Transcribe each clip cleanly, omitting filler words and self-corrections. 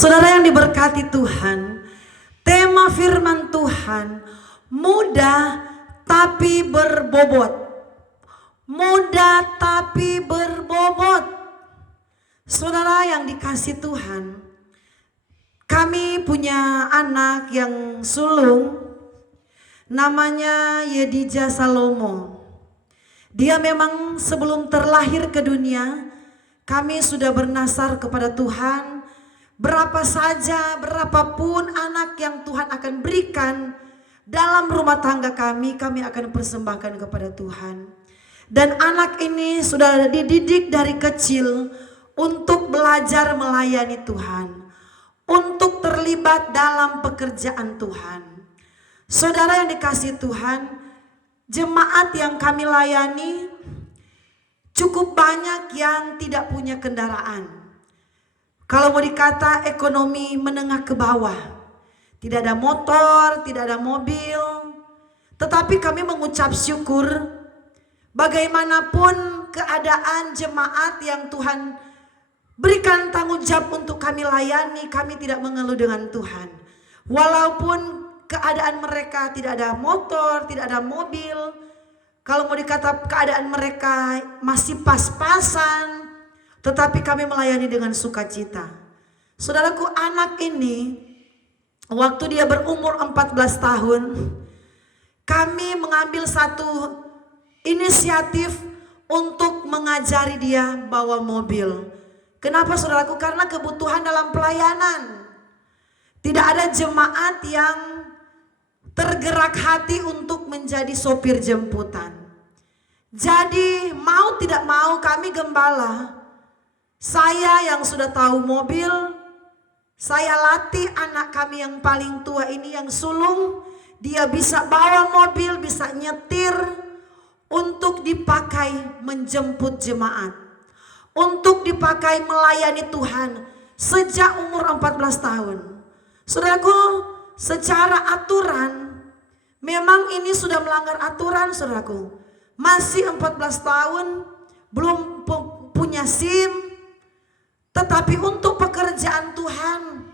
Saudara yang diberkati Tuhan, tema firman Tuhan, mudah tapi berbobot. Mudah tapi berbobot. Saudara yang dikasih Tuhan, kami punya anak yang sulung, namanya Yedija Salomo. Dia memang sebelum terlahir ke dunia, kami sudah bernasar kepada Tuhan. Berapa saja, berapapun anak yang Tuhan akan berikan dalam rumah tangga kami akan persembahkan kepada Tuhan. Dan anak ini sudah dididik dari kecil untuk belajar melayani Tuhan, untuk terlibat dalam pekerjaan Tuhan. Saudara yang dikasih Tuhan, jemaat yang kami layani cukup banyak yang tidak punya kendaraan. Kalau mau dikata ekonomi menengah ke bawah, tidak ada motor, tidak ada mobil, tetapi kami mengucap syukur bagaimanapun keadaan jemaat yang Tuhan berikan tanggung jawab untuk kami layani, kami tidak mengeluh dengan Tuhan. Walaupun keadaan mereka tidak ada motor, tidak ada mobil, kalau mau dikata keadaan mereka masih pas-pasan, tetapi kami melayani dengan sukacita. Saudaraku, anak ini waktu dia berumur 14 tahun, kami mengambil satu inisiatif untuk mengajari dia bawa mobil. Kenapa saudaraku? Karena kebutuhan dalam pelayanan. Tidak ada jemaat yang tergerak hati untuk menjadi sopir jemputan. Jadi mau tidak mau kami gembala, saya yang sudah tahu mobil, saya latih anak kami yang paling tua ini yang sulung, dia bisa bawa mobil, bisa nyetir untuk dipakai menjemput jemaat, untuk dipakai melayani Tuhan sejak umur 14 tahun. Saudaraku, secara aturan memang ini sudah melanggar aturan, saudaraku. Masih 14 tahun, belum punya SIM. Tetapi untuk pekerjaan Tuhan,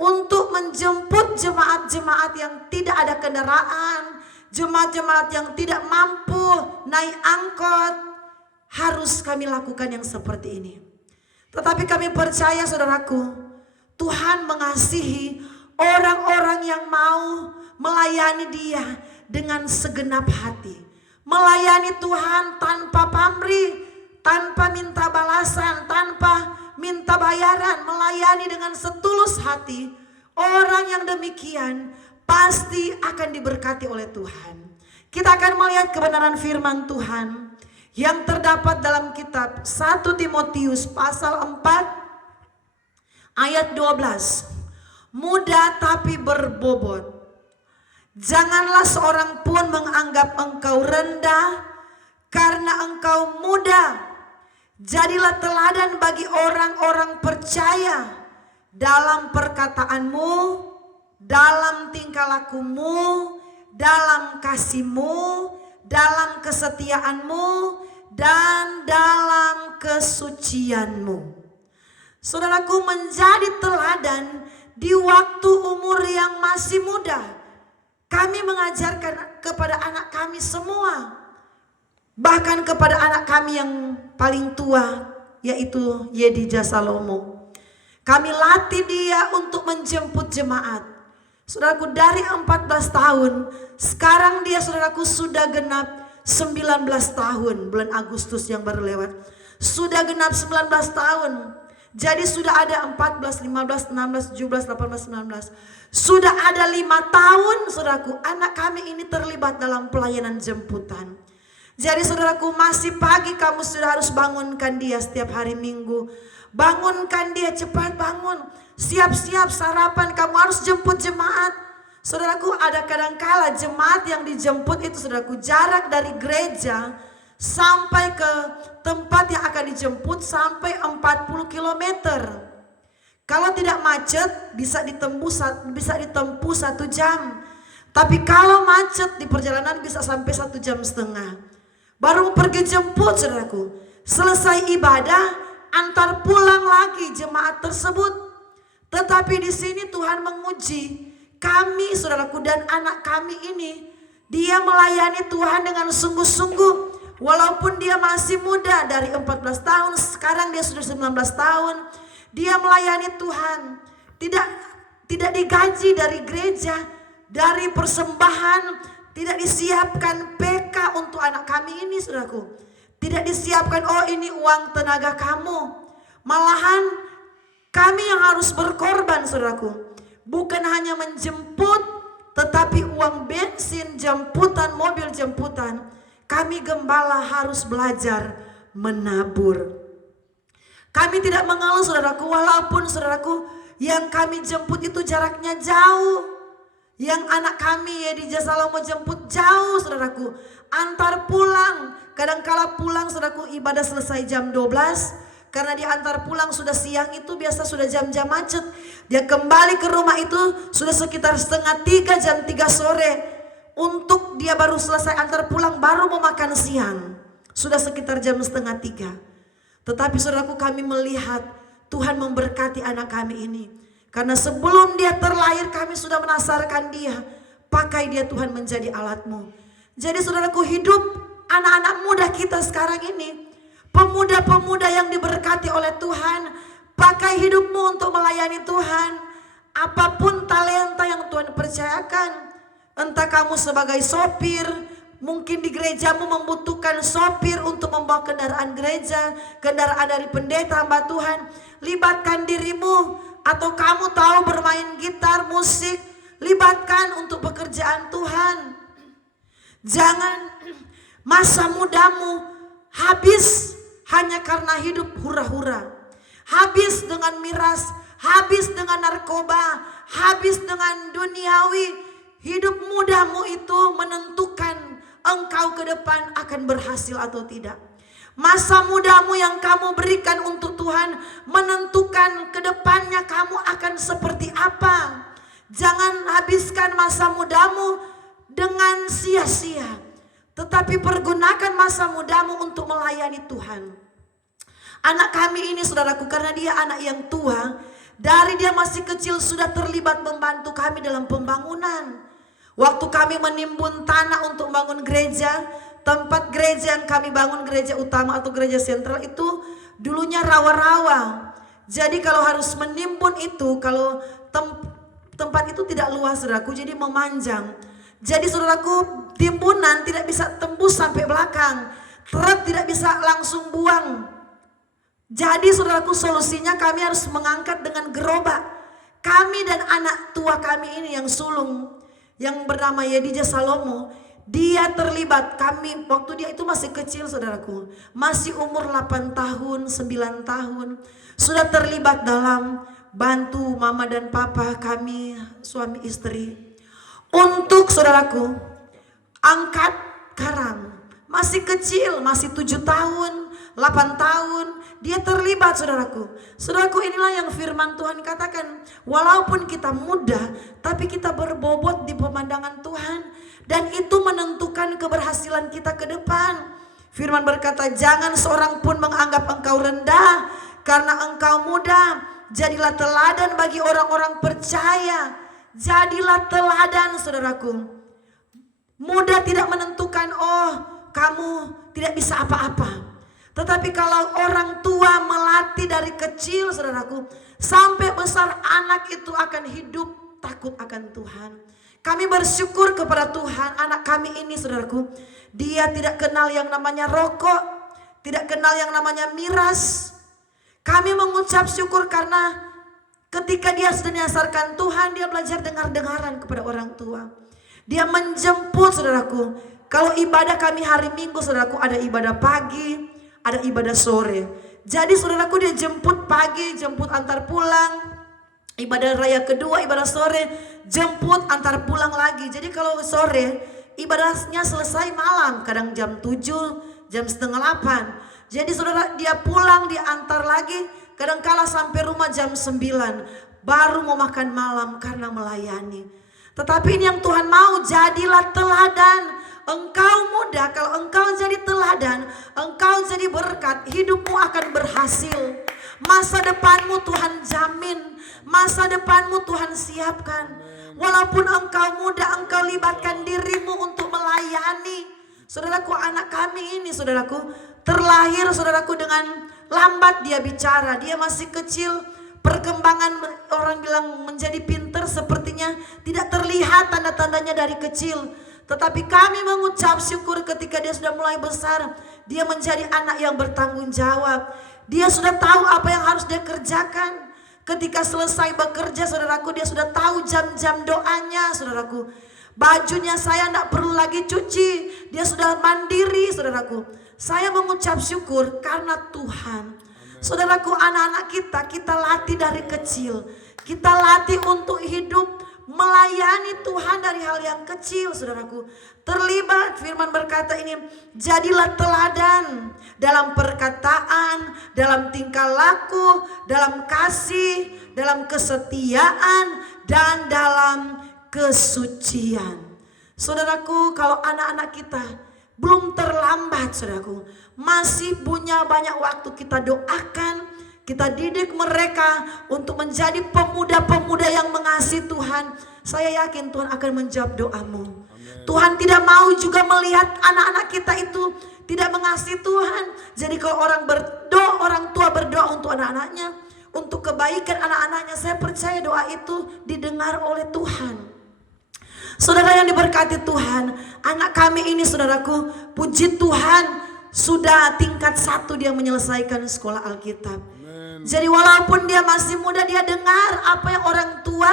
untuk menjemput jemaat-jemaat yang tidak ada kendaraan, jemaat-jemaat yang tidak mampu naik angkot, harus kami lakukan yang seperti ini. Tetapi kami percaya saudaraku, Tuhan mengasihi orang-orang yang mau melayani Dia dengan segenap hati. Melayani Tuhan tanpa pamrih, tanpa minta balasan, tanpa minta bayaran, melayani dengan setulus hati. Orang yang demikian pasti akan diberkati oleh Tuhan. Kita akan melihat kebenaran firman Tuhan yang terdapat dalam kitab 1 Timotius pasal 4 ayat 12. Mudah tapi berbobot. Janganlah seorang pun menganggap engkau rendah karena engkau muda. Jadilah teladan bagi orang-orang percaya dalam perkataanmu, dalam tingkah lakumu, dalam kasihmu, dalam kesetiaanmu, dan dalam kesucianmu. Saudaraku, menjadi teladan di waktu umur yang masih muda. Kami mengajarkan kepada anak kami semua, bahkan kepada anak kami yang paling tua, yaitu Yedija Salomo. Kami latih dia untuk menjemput jemaat. Saudaraku, dari 14 tahun, sekarang dia saudaraku sudah genap 19 tahun. Bulan Agustus yang baru lewat, sudah genap 19 tahun. Jadi sudah ada 14, 15, 16, 17, 18, 19. Sudah ada 5 tahun saudaraku, anak kami ini terlibat dalam pelayanan jemputan. Jadi saudaraku, masih pagi kamu sudah harus bangunkan dia setiap hari Minggu. Bangunkan dia, cepat bangun. Siap-siap sarapan, kamu harus jemput jemaat. Saudaraku, ada kadangkala jemaat yang dijemput itu saudaraku, jarak dari gereja sampai ke tempat yang akan dijemput sampai 40 km. Kalau tidak macet bisa ditempuh 1 jam. Tapi kalau macet di perjalanan bisa sampai 1,5 jam. Baru pergi jemput saudaraku. Selesai ibadah, antar pulang lagi jemaat tersebut. Tetapi di sini Tuhan menguji kami, saudaraku, dan anak kami ini. Dia melayani Tuhan dengan sungguh-sungguh. Walaupun dia masih muda, dari 14 tahun, sekarang dia sudah 19 tahun. Dia melayani Tuhan. Tidak digaji dari gereja, dari persembahan. Tidak disiapkan PK untuk anak kami ini, saudaraku. Tidak disiapkan, oh ini uang tenaga kamu. Malahan kami yang harus berkorban, saudaraku. Bukan hanya menjemput, tetapi uang bensin, jemputan, mobil jemputan. Kami gembala harus belajar menabur. Kami tidak mengeluh, saudaraku, walaupun, saudaraku, yang kami jemput itu jaraknya jauh. Yang anak kami ya di Salomo jemput jauh, saudaraku. Antar pulang, kadangkala pulang, saudaraku, ibadah selesai jam 12. Karena dia antar pulang sudah siang, itu biasa sudah jam-jam macet. Dia kembali ke rumah itu sudah sekitar 2:30, jam 3 sore. Untuk dia baru selesai antar pulang, baru mau makan siang. Sudah sekitar jam 2:30. Tetapi saudaraku, kami melihat Tuhan memberkati anak kami ini. Karena sebelum dia terlahir kami sudah menasarkan dia. Pakai dia Tuhan menjadi alatmu. Jadi saudaraku, hidup anak-anak muda kita sekarang ini, pemuda-pemuda yang diberkati oleh Tuhan, pakai hidupmu untuk melayani Tuhan. Apapun talenta yang Tuhan percayakan, entah kamu sebagai sopir, mungkin di gerejamu membutuhkan sopir untuk membawa kendaraan gereja, kendaraan dari pendeta hamba Tuhan, libatkan dirimu. Atau kamu tahu bermain gitar, musik, libatkan untuk pekerjaan Tuhan. Jangan masa mudamu habis hanya karena hidup hura-hura, habis dengan miras, habis dengan narkoba, habis dengan duniawi. Hidup mudamu itu menentukan engkau ke depan akan berhasil atau tidak. Masa mudamu yang kamu berikan untuk Tuhan menentukan ke depannya kamu akan seperti apa. Jangan habiskan masa mudamu dengan sia-sia, tetapi pergunakan masa mudamu untuk melayani Tuhan. Anak kami ini, saudaraku, karena dia anak yang tua, dari dia masih kecil sudah terlibat membantu kami dalam pembangunan. Waktu kami menimbun tanah untuk bangun gereja, tempat gereja yang kami bangun, gereja utama atau gereja sentral itu dulunya rawa-rawa. Jadi kalau harus menimbun itu, kalau tempat itu tidak luas, saudaraku, jadi memanjang. Jadi saudaraku, timbunan tidak bisa tembus sampai belakang, truk tidak bisa langsung buang. Jadi saudaraku, solusinya kami harus mengangkat dengan gerobak. Kami dan anak tua kami ini yang sulung, yang bernama Yedija Salomo, dia terlibat. Kami waktu dia itu masih kecil, saudaraku, masih umur 8 tahun, 9 tahun, sudah terlibat dalam bantu mama dan papa kami, suami istri, untuk, saudaraku, angkat karang. Masih kecil, masih 7 tahun, 8 tahun, dia terlibat, saudaraku. Saudaraku, inilah yang firman Tuhan katakan, walaupun kita muda, tapi kita berbobot di pemandangan Tuhan. Dan itu menentukan keberhasilan kita ke depan. Firman berkata, jangan seorang pun menganggap engkau rendah karena engkau muda. Jadilah teladan bagi orang-orang percaya. Jadilah teladan, saudaraku. Muda tidak menentukan, oh kamu tidak bisa apa-apa. Tetapi kalau orang tua melatih dari kecil, saudaraku, sampai besar anak itu akan hidup takut akan Tuhan. Kami bersyukur kepada Tuhan, anak kami ini, saudaraku, dia tidak kenal yang namanya rokok, tidak kenal yang namanya miras. Kami mengucap syukur karena ketika dia sudah diasarkan Tuhan, dia belajar dengar-dengaran kepada orang tua. Dia menjemput, saudaraku. Kalau ibadah kami hari Minggu, saudaraku, ada ibadah pagi, ada ibadah sore. Jadi saudaraku, dia jemput pagi, jemput antar pulang. Ibadah raya kedua, ibadah sore, jemput antar pulang lagi. Jadi kalau sore, ibadahnya selesai malam, kadang jam 7, jam setengah 8. Jadi saudara, dia pulang, dia antar lagi, kadangkala sampai rumah jam 9, baru mau makan malam karena melayani. Tetapi ini yang Tuhan mau, jadilah teladan engkau muda, kalau engkau jadi teladan, engkau jadi berkat, hidupmu akan berhasil. Masa depanmu Tuhan jamin, masa depanmu Tuhan siapkan. Walaupun engkau muda, engkau libatkan dirimu untuk melayani. Saudaraku, anak kami ini, saudaraku, terlahir, saudaraku, dengan lambat dia bicara. Dia masih kecil, perkembangan orang bilang menjadi pintar sepertinya tidak terlihat tanda-tandanya dari kecil. Tetapi kami mengucap syukur ketika dia sudah mulai besar. Dia menjadi anak yang bertanggung jawab. Dia sudah tahu apa yang harus dia kerjakan. Ketika selesai bekerja, saudaraku, dia sudah tahu jam-jam doanya, saudaraku. Bajunya saya tidak perlu lagi cuci. Dia sudah mandiri, saudaraku. Saya mengucap syukur karena Tuhan. Saudaraku, anak-anak kita latih dari kecil. Kita latih untuk hidup melayani Tuhan dari hal yang kecil, saudaraku. Terlibat, firman berkata ini, jadilah teladan dalam perkataan, dalam tingkah laku, dalam kasih, dalam kesetiaan, dan dalam kesucian. Saudaraku, kalau anak-anak kita belum terlambat, saudaraku, masih punya banyak waktu, kita doakan, kita didik mereka untuk menjadi pemuda-pemuda yang mengasihi Tuhan. Saya yakin Tuhan akan menjawab doamu. Amen. Tuhan tidak mau juga melihat anak-anak kita itu tidak mengasihi Tuhan. Jadi kalau orang tua berdoa untuk anak-anaknya, untuk kebaikan anak-anaknya, saya percaya doa itu didengar oleh Tuhan. Saudara yang diberkati Tuhan, anak kami ini, saudaraku, puji Tuhan, sudah tingkat 1 dia menyelesaikan sekolah Alkitab. Jadi walaupun dia masih muda, dia dengar apa yang orang tua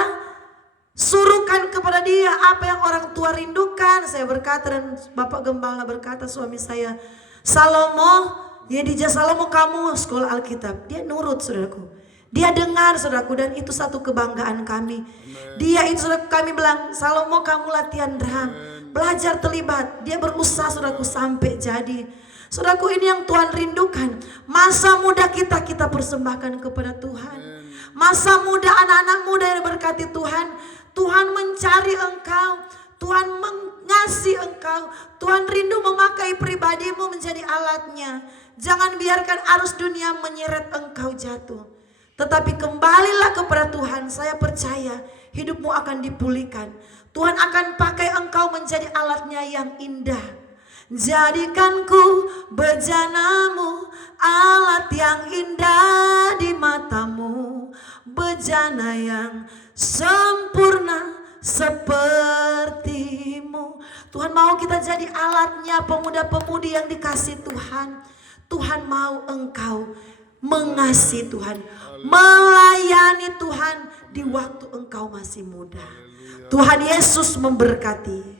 suruhkan kepada dia, apa yang orang tua rindukan. Saya berkata dan Bapak Gembala berkata, suami saya, Salomo, ya Dija Salomo, kamu sekolah Alkitab. Dia nurut, saudaraku. Dia dengar, saudaraku, dan itu satu kebanggaan kami. Dia itu, saudaraku, kami bilang, Salomo kamu latihan drum, belajar terlibat. Dia berusaha, saudaraku, sampai jadi. Saudaraku, ini yang Tuhan rindukan. Masa muda kita persembahkan kepada Tuhan. Masa muda, anak-anak muda yang berkati Tuhan. Tuhan mencari engkau, Tuhan mengasihi engkau, Tuhan rindu memakai pribadimu menjadi alatnya. Jangan biarkan arus dunia menyeret engkau jatuh. Tetapi kembalilah kepada Tuhan. Saya percaya hidupmu akan dipulihkan. Tuhan akan pakai engkau menjadi alatnya yang indah. Jadikanku bejanamu, alat yang indah di matamu, bejana yang sempurna sepertimu. Tuhan mau kita jadi alatnya, pemuda-pemudi yang dikasih Tuhan. Tuhan mau engkau mengasihi Tuhan, melayani Tuhan di waktu engkau masih muda. Tuhan Yesus memberkati.